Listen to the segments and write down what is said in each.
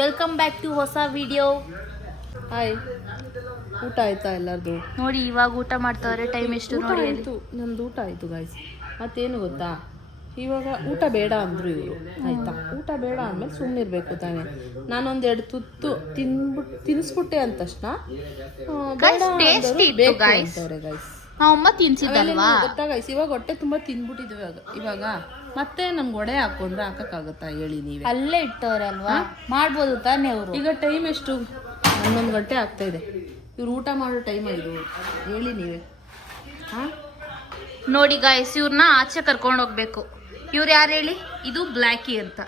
Welcome back to ಹೊಸ video. Hi, ಊಟ ಆಯ್ತಾ ಎಲ್ಲರದು? ನೋಡಿ ಇವಾಗ ಊಟ ಮಾಡ್ತಾವ್ರೆ. ಟೈಮ್ ಎಷ್ಟು ನೋಡಿ? ಆಯಿತು, ನಮ್ದು ಊಟ ಆಯಿತು ಗಾಯ್ಸ್. ಮತ್ತೇನು ಗೊತ್ತಾ, ಇವಾಗ ಊಟ ಬೇಡ ಅಂದರು ಇವರು. ಆಯಿತಾ, ಊಟ ಬೇಡ ಅಂದಮೇಲೆ ಸುಮ್ಮನೆ ಇರಬೇಕು ತಾನೆ. ನಾನೊಂದೆರಡು ತುತ್ತು ತಿನ್ನಿಸ್ಬಿಟ್ಟೆ ಅಂದ ತಕ್ಷಣ ಅಂತವ್ರೆ ಗಾಯ್ಸ್. ಅಮ್ಮ ತಿನ್ಸಿದ್ದಲ್ವಾ ಗೊತ್ತಾ ಗಾಯ್ಸ್? ಇವಾಗ ಹೊಟ್ಟೆ ತುಂಬ ತಿಂದ್ಬಿಟ್ಟಿದ್ವಿ. ಇವಾಗ ಮತ್ತೆ ನಮ್ಗೆ ಒಡೆ ಹಾಕು ಅಂದ್ರೆ ಹಾಕಕ್ಕಾಗತ್ತಾ ಹೇಳಿ ನೀವೇ? ಅಲ್ಲೇ ಇಟ್ಟವ್ರಲ್ವಾ, ಮಾಡ್ಬೋದು ತಾನೇ ಅವರು. ಈಗ ಟೈಮ್ ಎಷ್ಟು? 11 ಗಂಟೆ ಆಗ್ತಾ ಇದೆ. ಇವ್ರು ಊಟ ಮಾಡೋ ಟೈಮ್ ಇದು, ಹೇಳಿ ನೀವೇ. ನೋಡಿ ಗಾಯ್ಸ್, ಇವ್ರನ್ನ ಆಚೆ ಕರ್ಕೊಂಡು ಹೋಗ್ಬೇಕು. ಇವ್ರು ಯಾರು ಹೇಳಿ? ಇದು ಬ್ಲ್ಯಾಕಿ ಅಂತ,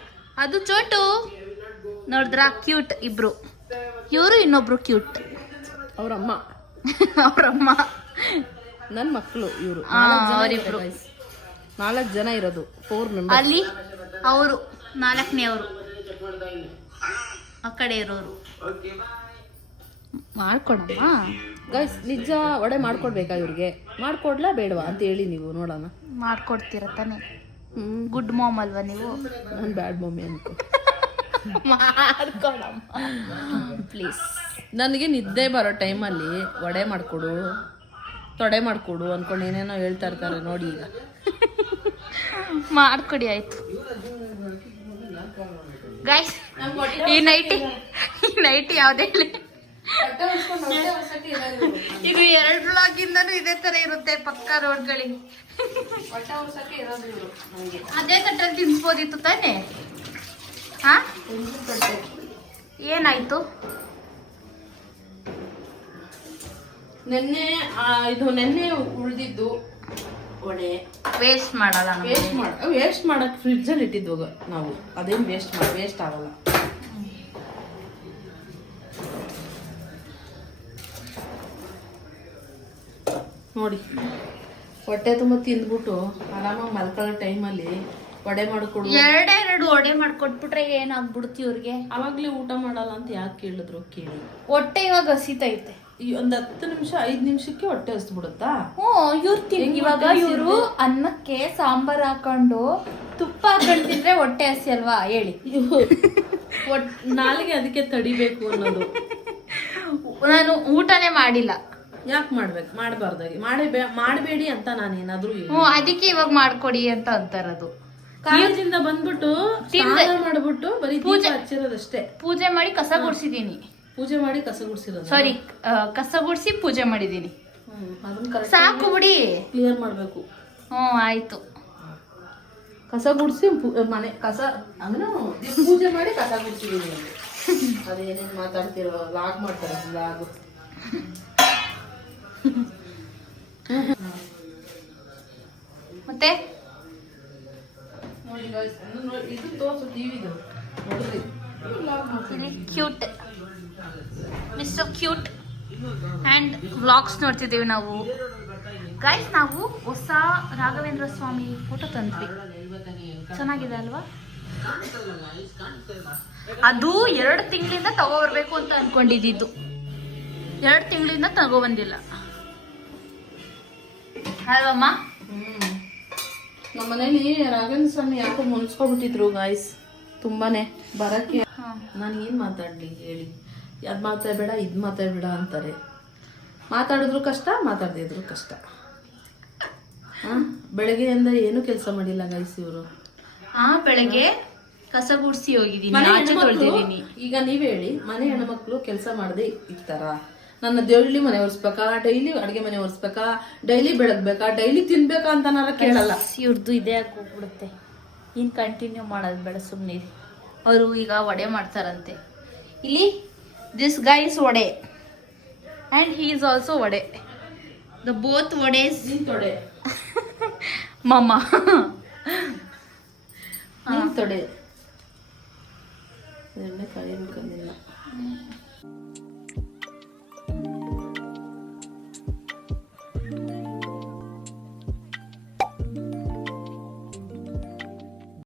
ಅದು ಚೋಟು. ನೋಡಿದ್ರ ಕ್ಯೂಟ್ ಇಬ್ರು. ಇವರು ಇನ್ನೊಬ್ರು ಕ್ಯೂಟ್, ಅವ್ರಮ್ಮ. ಅವ್ರಮ್ಮ ನನ್ನ ಮಕ್ಕಳು ಇವರು. ಅವರಿಬ್ರು 4 ಜನ ಇರೋದು, 4 ಮೆಂಬರ್ಸ್. ಅಲ್ಲಿ ಅವರು 4ನೇ ಅವರು, ಆ ಕಡೆ ಇರೋರು. ಮಾಡ್ಕೊಡಮ್ಮ ಗೈಸ್, ನಿಜ ಒಡೆ ಮಾಡ್ಕೊಡ್ಬೇಕಾ ಇವ್ರಿಗೆ? ಮಾಡ್ಕೊಡ್ಲಾ ಬೇಡವಾ ಅಂತ ಹೇಳಿ ನೀವು ನೋಡೋಣ. ಮಾಡ್ಕೊಡ್ತೀರ ತಾನೆ? ಗುಡ್ ಮಾಮ್ ಅಲ್ವಾ ನೀವು? ನಾನು ಬ್ಯಾಡ್ ಮಮ್ಮಿ ಅಂತ. ಮಾಡ್ಕೊಡಮ್ಮ ಪ್ಲೀಸ್. ನನಗೆ ನಿದ್ದೆ ಬರೋ ಟೈಮಲ್ಲಿ ವಡೆ ಮಾಡಿಕೊಡು, ತೊಡೆ ಮಾಡಿಕೊಡು ಅಂದ್ಕೊಂಡು ಏನೇನೋ ಹೇಳ್ತಾ ಇರ್ತಾರೆ ನೋಡಿ. ಈಗ ಮಾಡ್ಕೊಡಿ ಆಯ್ತು ಗೈಸ್. ಈ ನೈಟಿ ಯಾವ್ದು ಹೇಳಿ? ಇದು 2 ಬ್ಲಾಗ್ ಇಂದನೂ ಇದೇ ತರ ಇರುತ್ತೆ, ಪಕ್ಕಾ ನೋಡ್ಕೊಳ್ಳಿ. ಅದೇ ತಟ್ಟಲ್ಲಿ ತಿನ್ಸ್ಬೋದಿತ್ತು ತಾನೆ? ಹಾ, ಏನಾಯ್ತು? ನೆನ್ನೆ ಉಳಿದಿದ್ದು ವಡೆ ವೇಸ್ಟ್ ಮಾಡಲ್ಲ. ವೇಸ್ಟ್ ಮಾಡಕ್ ಫ್ರಿಡ್ಜಲ್ಲಿ ಇಟ್ಟಿದ್ವಾಗ ನಾವು, ಅದೇನು ವೇಸ್ಟ್ ಆಗಲ್ಲ. ನೋಡಿ, ಹೊಟ್ಟೆ ತುಂಬ ತಿಂದ್ಬಿಟ್ಟು ಆರಾಮಾಗಿ ಮಲ್ಕೊಳ್ಳೋ ಟೈಮಲ್ಲಿ ವಡೆ ಮಾಡಿಕೊಡು. 2 ವಡೆ ಮಾಡ್ಕೊಟ್ಬಿಟ್ರೆ ಏನಾಗ್ಬಿಡ್ತಿ ಇವ್ರಿಗೆ? ಅವಾಗ್ಲೇ ಊಟ ಮಾಡಲ್ಲ ಅಂತ ಯಾಕೆ ಕೇಳಿದ್ರು? ಕೇಳಿ. ಹೊಟ್ಟೆ ಇವಾಗ ಹಸಿತೈತೆ. ಒಂದು 10 ನಿಮಿಷ 5 ನಿಮಿಷಕ್ಕೆ ಹೊಟ್ಟೆ ಹಸ್ಬಿಡುತ್ತಾ? ಇವಾಗ ಇವರು ಅನ್ನಕ್ಕೆ ಸಾಂಬಾರ್ ಹಾಕೊಂಡು ತುಪ್ಪ ಹಾಕೊಂಡು ತಿಂದ್ರೆ ಹೊಟ್ಟೆ ಹಸಿ ಅಲ್ವಾ ಹೇಳಿ? ನಾಳೆಗೆ ಅದಕ್ಕೆ ತಡಿಬೇಕು ಅನ್ನೋದು. ನಾನು ಊಟನೇ ಮಾಡಿಲ್ಲ. ಯಾಕೆ ಮಾಡ್ಬೇಕು? ಮಾಡಬಾರ್ದಾಗಿ ಮಾಡಬೇಡಿ ಅಂತ ನಾನೇನಾದ್ರೂ? ಅದಕ್ಕೆ ಇವಾಗ ಮಾಡ್ಕೊಡಿ ಅಂತ ಅಂತಾರದು. ಕಾಲೇಜಿಂದ ಬಂದ್ಬಿಟ್ಟು ಮಾಡ್ಬಿಟ್ಟು ಬರೀ ಪೂಜೆ ಹಚ್ಚಿರೋದಷ್ಟೇ. ಪೂಜೆ ಮಾಡಿ ಕಸ ಗುಡ್ಸಿದೀನಿ. ಪೂಜೆ ಮಾಡಿ ಕಸ ಗುಡ್ಸಿರೋದು? ಸಾರಿ, ಕಸ ಗುಡ್ಸಿ ಪೂಜೆ ಮಾಡಿದೀನಿ. ಸಾಕು ಬಿಡಿ, ಕ್ಲಿಯರ್ ಮಾಡ್ಬೇಕು. ಆಯ್ತು. ಕಸ ಗುಡ್ಸಿ ಮನೆ ಕಸ ಅಂದ್ರೆ ಪೂಜೆ ಮಾಡಿ ಕಸ ಗುಡ್ಸಿದೀನಿ. ಅದೇನೇನು ಮಾತಾಡ್ತಿರೋ? ಲಾಗ್ ಮಾಡ್ತಾರೆ, ಲಾಗ್. ಮತ್ತೆ ನೋಡಿ ಗೈಸ್, ಇದು ತೋರ್ಸು ಟಿವಿದು ನೋಡ್ರಿ. Cute, mister cute and vlogs ನೋಡ್ತಿದ್ದೀವಿ ನಾವು ಗೈಸ್. ನಾವು ಹೊಸ ರಾಘವೇಂದ್ರ ಸ್ವಾಮಿ ಫೋಟೋ ತಂದ್ವಿ, ಚೆನ್ನಾಗಿದೆ ಅಲ್ವಾ? ಅದು 2 ತಿಂಗಳಿಂದ ತಗೋಬರ್ಬೇಕು ಅಂತ ಅನ್ಕೊಂಡಿದ್ದು, 2 ತಿಂಗಳಿಂದ ತಗೋಬಂದಿಲ್ಲ ಅಲ್ವಮ್ಮ? ನಮ್ಮ ಮನೇಲಿ ರಾಘವೇಂದ್ರ ಸ್ವಾಮಿ ಯಾಕೋ ಮುನ್ಸ್ಕೊಬಿಟ್ಟಿದ್ರು ಗಾಯ್ಸ್, ತುಂಬಾನೇ ಬರಕ್ಕೆ. ನಾನು ಏನ್ ಮಾತಾಡ್ಲಿ ಹೇಳಿ? ಅದ್ ಮಾತಾಡ್ಬೇಡ, ಇದ್ ಮಾತಾಡ್ಬೇಡ ಅಂತಾರೆ. ಮಾತಾಡಿದ್ರು ಕಷ್ಟ, ಮಾತಾಡದಿದ್ರು ಕಷ್ಟ. ಬೆಳಗ್ಗೆಯಿಂದ ಏನು ಕೆಲಸ ಮಾಡಿಲ್ಲ ಗೈಸ್ ಇವರು. ಬೆಳಗ್ಗೆ ಕಸ ಗುಡ್ಸಿ ಹೋಗಿದ್ದೀನಿ. ಈಗ ನೀವ್ ಹೇಳಿ, ಮನೆ ಹೆಣ್ಮಕ್ಳು ಕೆಲಸ ಮಾಡದೆ ಇರ್ತಾರ? ನನ್ನ ಡೈಲಿ ಮನೆ ಒರೆಸ್ಬೇಕಾ, ಡೈಲಿ ಅಡ್ಗೆ ಮನೆ ಒರೆಸ್ಬೇಕಾ, ಡೈಲಿ ಬೆಳಗ್ಬೇಕಾ, ಡೈಲಿ ತಿನ್ಬೇಕಾ ಅಂತ ಕೇಳಲ್ಲ. ಇವ್ರದ್ದು ಇದೇ ಹೋಗ್ಬಿಡುತ್ತೆ. ಇನ್ ಕಂಟಿನ್ಯೂ ಮಾಡೋದು ಬೇಡ, ಸುಮ್ಮನೆ. ಅವರು ಈಗ ವಡೆ ಮಾಡ್ತಾರಂತೆ ಇಲ್ಲಿ. This guy is vada and he is also vada. The both vadas ತೊಡೆ ಮಮ್ಮ ತೊಡೆ ಎಣ್ಣೆ ಕಾಯಿ ಬೇಕಂದಿಲ್ಲ.